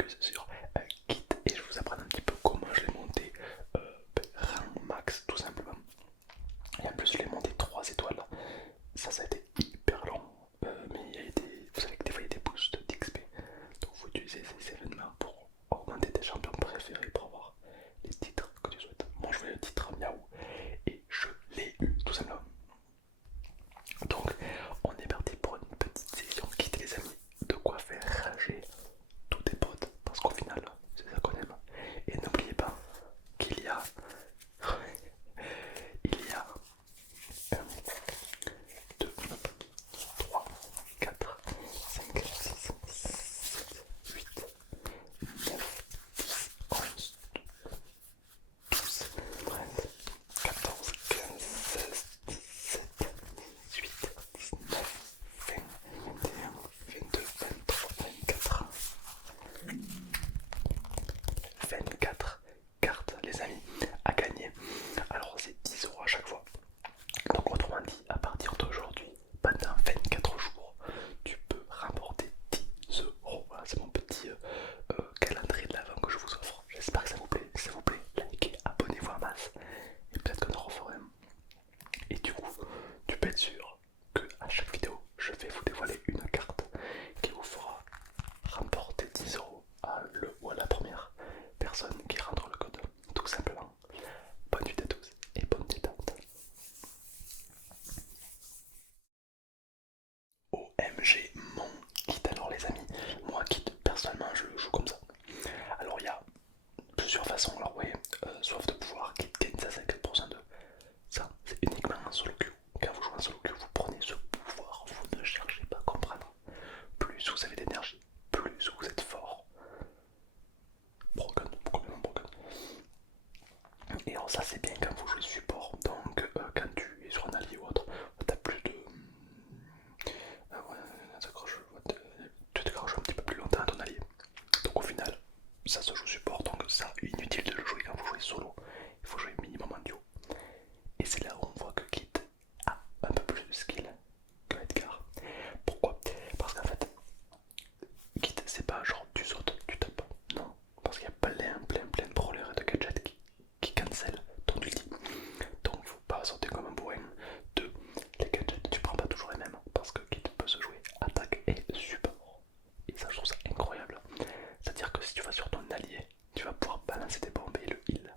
focus sur Kit et je vous apprends un petit peu comment je l'ai monté rang max tout simplement. Et en plus je l'ai monté 3 étoiles. Ça a été hyper long, mais il y a des, vous savez que des fois il y a des boosts d'XP. Donc vous utilisez ces événements pour augmenter tes champions préférés pour avoir les titres que tu souhaites. Moi je voulais le titre Miaou et je l'ai eu tout simplement. Donc on est parti pour une petite session Kit les amis. De quoi faire rager tous tes potes parce qu'au final c'est ça qu'on aime. Et n'oubliez pas qu'il y a il y a 1, 2, 3, 4, 5, 6, 7, 8, 9, 10, 11, 12, 13, 14, 15, 16, 17, 18, 19, 20, 21, 22, 23, 24. 24 cartes les amis à gagner. Alors c'est 10 € à chaque fois. Donc autrement dit, à partir d'aujourd'hui, pendant 24 jours, tu peux remporter 10 €. Voilà, c'est mon petit calendrier de l'avant que je vous offre. J'espère que ça vous plaît. Si ça vous plaît, likez, abonnez-vous en masse. Et peut-être qu'on en refera un. Et du coup, tu peux être sûr que à chaque vidéo, je vais vous dévoiler une carte qui vous fera remporter 10 € à le ou à la première personne qui rentre le code. Tout simplement. Bonne nuit à tous et bonne détente. OMG, mon kit alors les amis. Moi kit personnellement je joue comme ça. Alors il y a plusieurs façons. Alors oui, soif de pouvoir qui gagne ça 50% de ça. C'est uniquement un solo queue. Quand vous jouez un solo queue, vous prenez ce pouvoir. Vous ne cherchez pas à comprendre. Plus vous avez d'énergie, plus vous êtes fort. Broken, complètement broken. Et alors ça c'est bien quand vous jouez support. Donc quand tu es sur un allié ou autre, t'as plus de... ouais, tu t'accroches un petit peu plus longtemps à ton allié. Donc au final, ça se joue support, donc ça inutile de le jouer quand vous jouez solo. Il faut jouer minimum en duo. Et c'est là où on voit que Kit a un peu plus de skill que Edgar. Pourquoi? Parce qu'en fait, Kit c'est pas genre tu sautes, tu tapes. Non, parce qu'il y a plein de brawlers et de gadgets qui cancel ton ulti. Donc faut pas sauter comme un bourrin. 2. Les gadgets, tu prends pas toujours les mêmes parce que Kit peut se jouer attaque et support. Et ça je trouve ça incroyable. C'est-à-dire que si tu vas sur ton allié, tu vas pouvoir balancer tes bombes et le heal.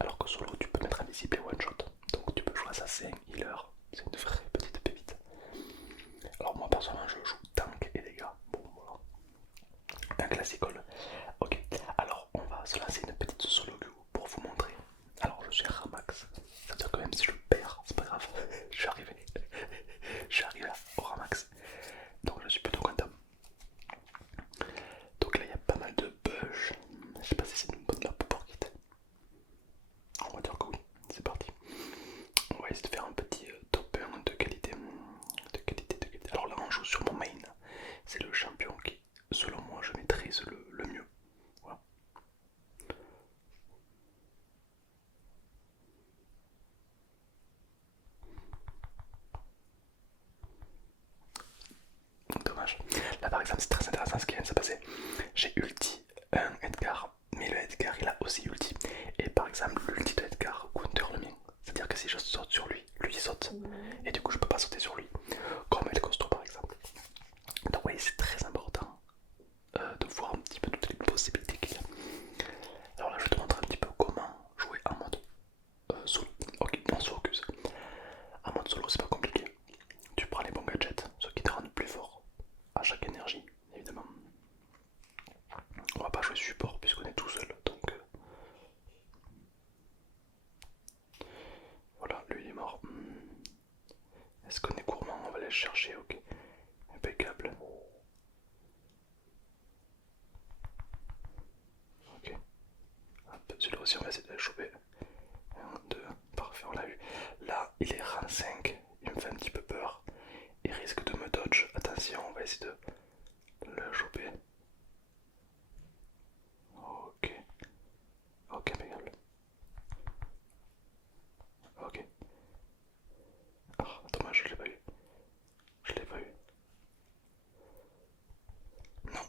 Alors que solo tu peux mettre invisible et one shot. Donc tu peux jouer assassin, healer, c'est une vraie petite pépite. Alors moi personnellement je joue tank et dégâts. Bon voilà. Un classical. Ok, alors on va se lancer une petite solo queue pour vous montrer. Alors je suis Ramax, ça veut dire que même si je perds, c'est pas grave, je suis arrivé. Je suis arrivé au Ramax. Donc je suis plutôt content. Donc là il y a pas mal de bugs. Je sais pas si c'est une bonne map pour quitter. On va dire que oui, c'est parti. On va essayer de faire un petit top 1 de qualité. Alors là on joue sur mon main. C'est le champion qui, selon moi, je maîtrise le mieux. Voilà. Dommage. Là par exemple c'est très intéressant ce qui vient de se passer. J'ai ulti un Edgar, mais le Edgar il a aussi ulti. Et par exemple l'ulti de Edgar counter le mien. C'est-à-dire que si je saute sur lui, lui il saute. Et du coup je peux pas sauter sur lui. Comme El Costo par exemple. Donc oui c'est très important de voir un petit peu toutes les possibilités qu'il y a. Alors là je vais te montrer un petit peu comment jouer en mode solo. Ok, non solo focus. En mode solo c'est pas compliqué. Tu prends les bons gadgets, ceux qui te rendent plus fort à chaque énergie, évidemment. On va pas jouer support puisqu'on est tout seul, donc voilà, lui il est mort. Est-ce qu'on est gourmand? On va aller le chercher, ok. Impeccable. Ok. Hop, celui-là aussi on va essayer de le choper. 1, 2, parfait, on l'a eu. Là, il est rang 5, il me fait un petit peu peur. Il risque de me dodge. Attention, on va essayer de le choper. Ok. Ok, impeccable. Ok. Ah, dommage, je l'ai pas eu. Je l'ai pas eu. Non.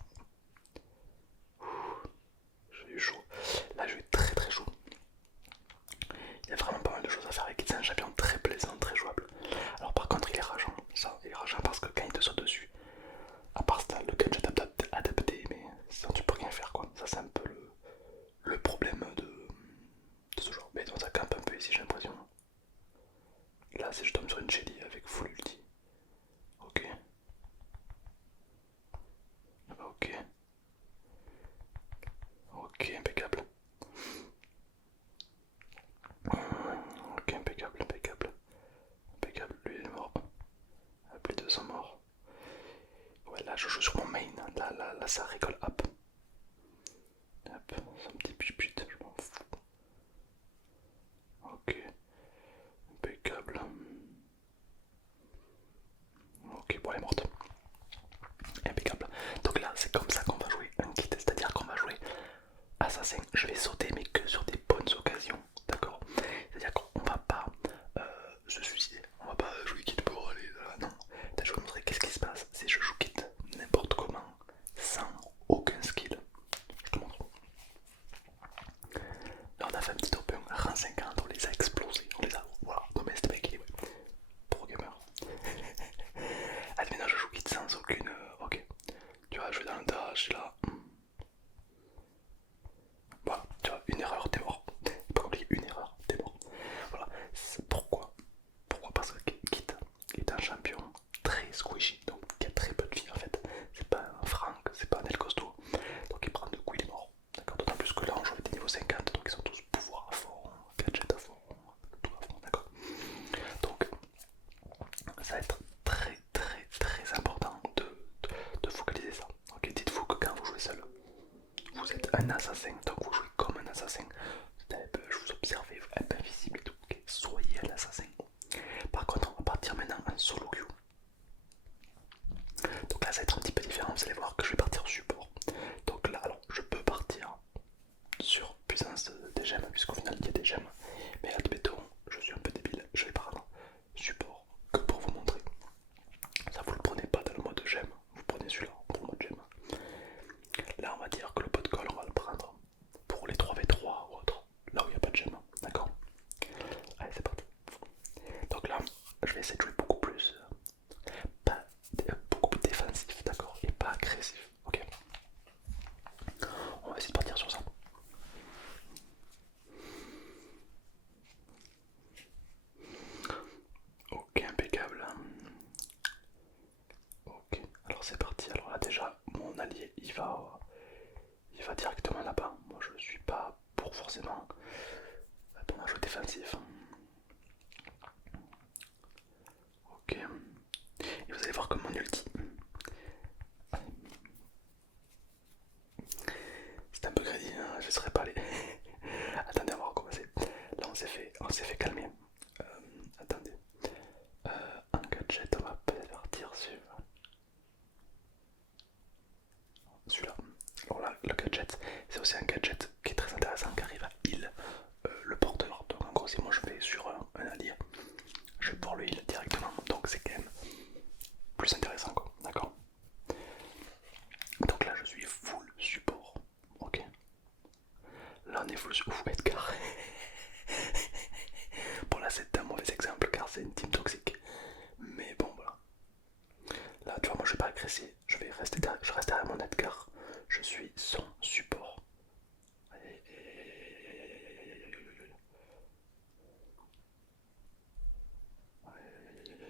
Ok, impeccable. Ok, impeccable, impeccable. Impeccable, lui il est mort. Hop, les deux sont morts. Ouais, là je joue sur mon main. Là ça rigole. Hop. Hop, c'est un petit puput, je m'en fous. Ok, impeccable. Ok, bon, elle est morte. Impeccable. Donc là, c'est comme ça qu'on va jouer un kit, c'est-à-dire qu'on va jouer assassin. Je vais sauter, mais que sur des bonnes occasions, d'accord? C'est-à-dire qu'on va pas se suicider, on va pas jouer kit pour aller là, non. Je vais vous montrer qu'est-ce qui se passe si je joue kit n'importe comment, sans aucun skill. Je te montre. Là, on a fait un petit top 1, rang 50, on les a explosés, on les a. Voilà, non mais c'était pas équilibré. Pro gamer. Allez, maintenant je joue kit sans aucune. Ok. Tu vois, je vais dans le tas, je suis là. Voilà, tu vois, une erreur, t'es mort. C'est pas compliqué, une erreur, t'es mort. Voilà. Pourquoi? Pourquoi? Parce que Kit est un champion très squishy, donc qui a très peu de vie en fait. C'est pas un Frank, c'est pas un El Costo. Donc il prend de coups, il est mort. D'accord. D'autant plus que là on joue avec des niveaux 50, donc ils sont tous pouvoir à fond, gadget à fond, tout à fond, d'accord. Donc ça va être très important de focaliser ça. Ok, dites-vous que quand vous jouez seul, vous êtes un assassin, donc vous jouez comme un assassin. Je vous observez, vous êtes invisible et tout. Ok, soyez un assassin. Par contre, on va partir maintenant en solo queue. Donc là, ça va être un petit peu différent. Vous allez voir que je vais partir support. Donc là, alors, je peux partir sur puissance des gemmes, puisqu'au final, il y a des gemmes. Mais admettons, je suis un peu débile. Je vais prendre support que pour vous montrer. Ça, vous le prenez pas dans le mode gemme. Vous prenez celui-là pour le mode gemme. Là, on va dire que le pot de colle, on va le prendre pour les 3v3 ou autre, là où il n'y a pas de gemme, d'accord? Allez, c'est parti. Donc là, je vais essayer de jouer beaucoup plus, beaucoup plus défensif, d'accord? Et pas agressif, ok? On va essayer de partir sur ça. Ok, impeccable. Ok, alors c'est parti. Alors là, déjà, mon allié, il va directement là-bas. Moi, je suis pas pour forcément pour un jeu défensif. Ok. Et vous allez voir comme mon ulti. C'est un peu crédit, hein, je serais pas allé. Attendez, on va recommencer. Là, on s'est fait calmer. Attendez. Un gadget, on va partir sur celui-là. Alors là, le gadget, c'est aussi un gadget qui est très intéressant qui arrive à heal le porteur. Donc en gros, si moi je vais sur un allié, je vais pouvoir le heal directement. Donc c'est quand même plus intéressant, quoi. D'accord? Donc là, je suis full support. Ok. Là, on est full support. Ouf, Edgar. Bon, là, c'est un mauvais exemple car c'est une team toxique. Mais bon, voilà. Là, tu vois, moi je vais pas agresser. Je reste derrière mon Edgar. Je suis son support.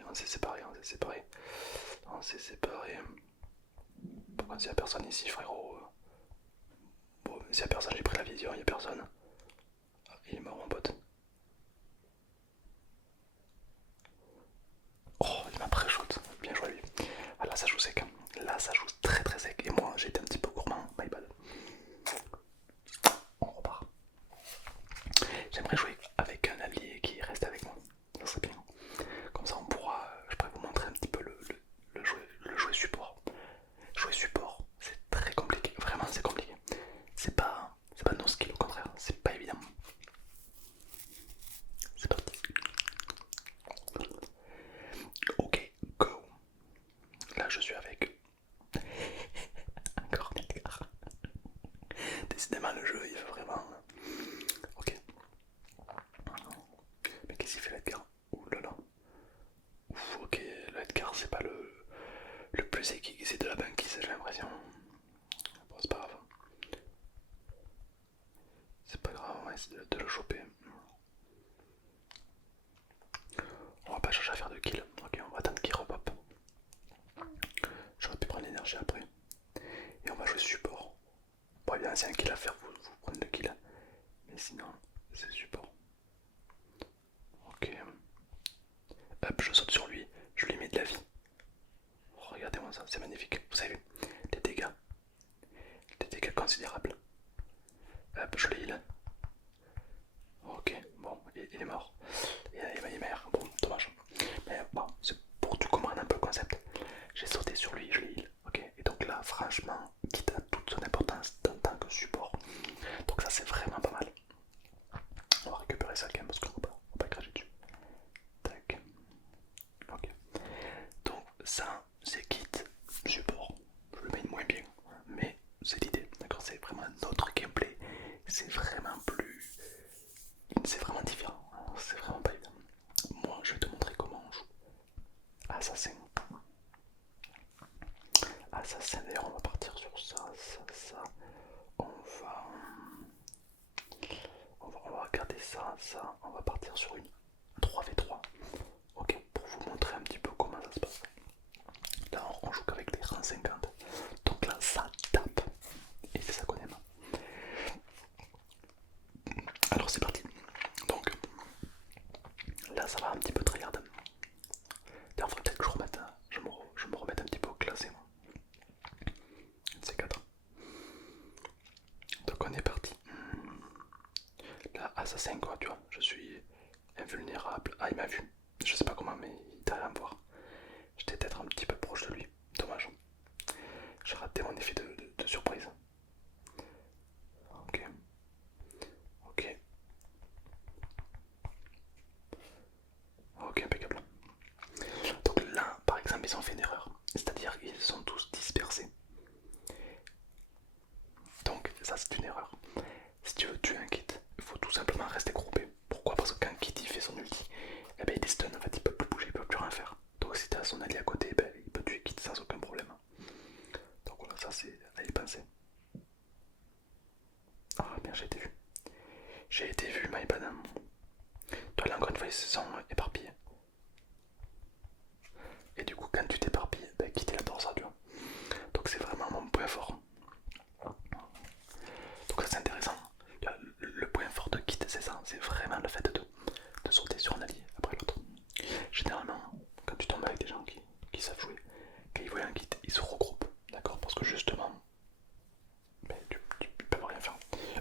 On s'est séparés, on s'est séparés. On s'est séparés. Pourquoi s'il y a personne ici, frérot? Bon, s'il y a personne, j'ai pris la vision, il y a personne. Ah, il est mort, mon pote. Oh, il m'a pré-shoot. Bien joué, lui. Ah, là, ça joue sec. Là, ça joue très sec. Et moi, j'ai été un petit peu gourmand. My bad. On repart. J'aimerais jouer avec un allié qui reste avec moi. Ça serait bien. Comme ça, je pourrais vous montrer un petit peu le jouer support. Jouer support, c'est très compliqué. Vraiment, c'est compliqué. C'est pas nos skills, au contraire. C'est pas évident. C'est parti. Ok, go. Là, je suis avec encore Edgar. Décidément, le jeu, il veut vraiment. Ok. Mais qu'est-ce qu'il fait, l'Edgar? Ouh là là. Ouf, ok, l'Edgar, c'est pas le plus aiguisé de la banquise, j'ai l'impression. Bon, c'est pas grave. C'est pas grave, on va essayer de le choper. On va pas chercher à faire de kill. Ok, on va attendre qu'il repop. J'aurais pu prendre l'énergie après. Et on va jouer support. Bon, évidemment, c'est un kill à faire, vous prenez le kill. Mais sinon, c'est support. Ok. Hop, je saute sur lui, je lui mets de la vie. Oh, regardez-moi ça, c'est magnifique. Vous avez vu des dégâts considérables. Hop, je l'ai heal. Ok, bon, il est mort. Il meurt, bon, dommage. Mais bon, c'est pour que tu comprennes un peu le concept. J'ai sauté sur lui, je l'ai heal. Ok, et donc là, franchement, quitte à toute son importance en tant que support. Donc ça, c'est vraiment pas mal. On va récupérer ça quand même parce qu'on va pas cracher dessus. Tac. Ok. Donc ça, c'est kit support. Je le mets moins bien, mais c'est l'idée. D'accord, c'est vraiment notre gameplay. C'est vraiment plus. C'est vraiment différent. C'est vraiment pas évident. Moi, je vais te montrer comment on joue. Assassin. Assassin, d'ailleurs, on va partir sur ça. On va. On va regarder ça. On va partir sur une 3v3. Ok, pour vous montrer un petit peu comment ça se passe. Là, on joue qu'avec des rangs 50. Donc là, ça tape. Et c'est ça qu'on aime. Alors, c'est parti. Donc, là, ça va un petit peu tryhard. D'ailleurs, faudrait peut-être que je me remette un petit peu au classé, moi. C'est 4. Donc, on est parti. Là, assassin, quoi, tu vois. Je suis invulnérable. Ah, il m'a vu. Je sais pas comment, mais il t'arrive à me voir. J'étais peut-être un petit peu proche de lui. Dommage. J'ai raté mon effet de surprise. Ok. Ok. Ok, impeccable. Donc là, par exemple, ils ont fait une erreur. C'est-à-dire qu'ils sont tous dispersés. Donc ça, c'est une erreur. Si tu veux tuer un kit, il faut tout simplement rester groupé. Pourquoi? Parce que quand kit il fait son ulti, eh ben, il est stun, en fait, il peut plus bouger, il peut plus rien faire. Donc si tu as son allié à côté, ben, il peut tuer kit sans aucun problème. Donc voilà, ça c'est à y penser. Ah bien, j'ai été vu. J'ai été vu, my bad. Toi là encore une fois, ils se sont éparpillés. Et du coup, quand tu t'éparpilles, ben, kit il adore ça, tu vois. Donc c'est vraiment mon point fort. Donc ça c'est intéressant. Le point fort de kit, c'est ça, c'est vraiment le fait de sauter sur un allié après l'autre. Généralement, quand tu tombes avec des gens qui savent jouer, quand ils voient un kit, ils se regroupent, d'accord? Parce que justement, ben, tu peux rien faire.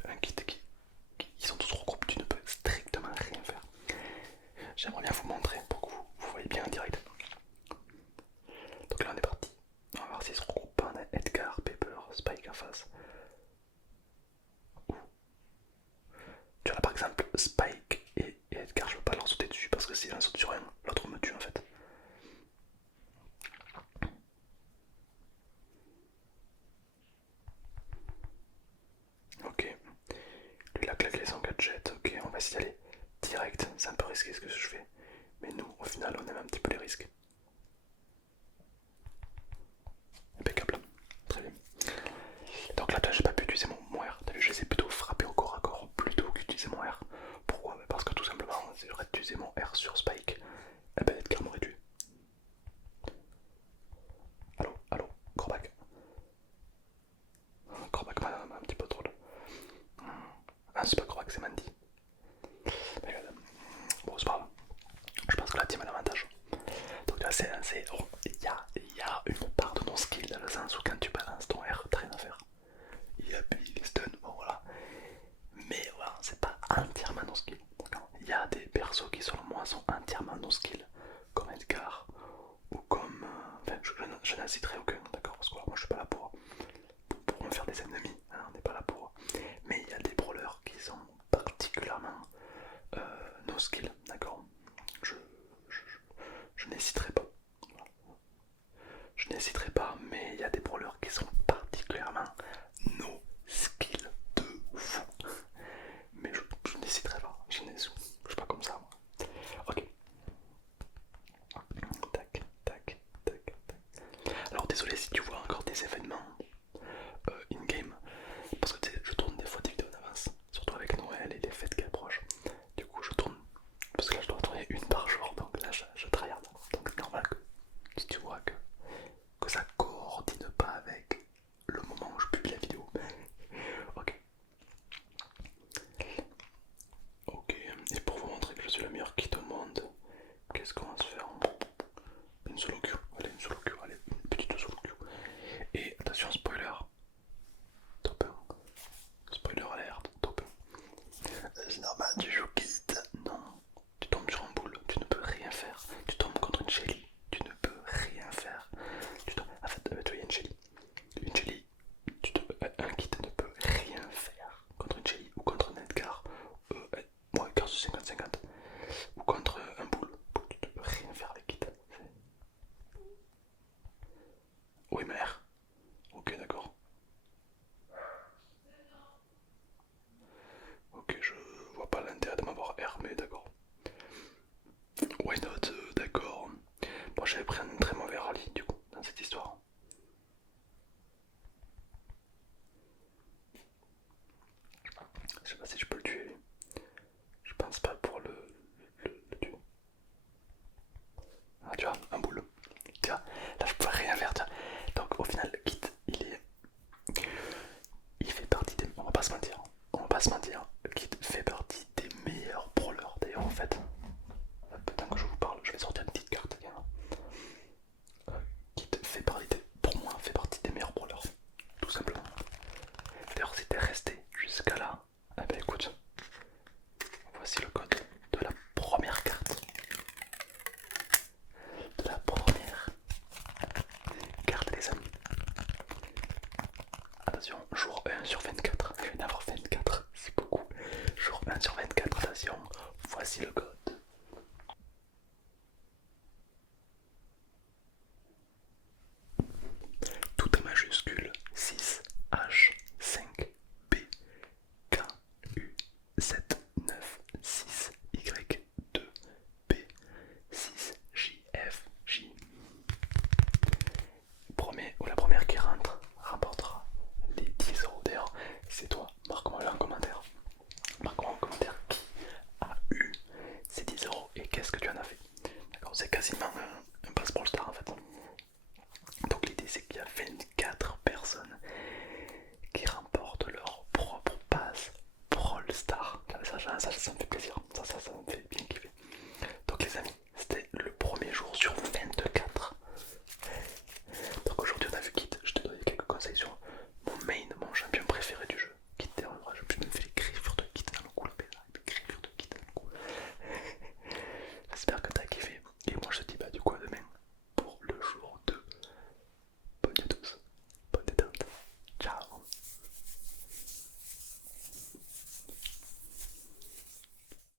Un kit ils sont tous regroupés, tu ne peux strictement rien faire. J'aimerais bien vous montrer pour que vous voyez bien en direct. Donc là on est parti. On va voir s'ils se regroupent pas. On a Edgar, Pepper, Spike en face. Tu vois là par exemple Spike et Edgar, je peux pas leur sauter dessus parce que si l'un saute sur un, l'autre me tue en fait. Ok, lui il a claqué son gadget, ok, on va s'y aller direct, c'est un peu risqué ce que je fais. Mais nous, au final, on aime un petit peu les risques. Impeccable, très bien. Donc là, j'ai pas pu utiliser mon R, t'as vu, je les ai plutôt frappés au corps à corps plutôt qu'utiliser mon R. Pourquoi? Parce que tout simplement, si j'aurais utilisé mon R sur Spike, eh ben Edgar m'aurait tué. Allô, Corbac. Corbac m'a un petit peu troll. Ah, c'est pas Corbac, c'est Mandy. Bon, c'est pas grave. Je pense que la team a l'avantage. Donc jusqu'à là. Eh ben écoute, voici le code de la première carte. De la première carte les amis. Attention, jour 1 sur 24. Je viens d'avoir 24, c'est beaucoup. Jour 1 sur 24, attention, voici le code.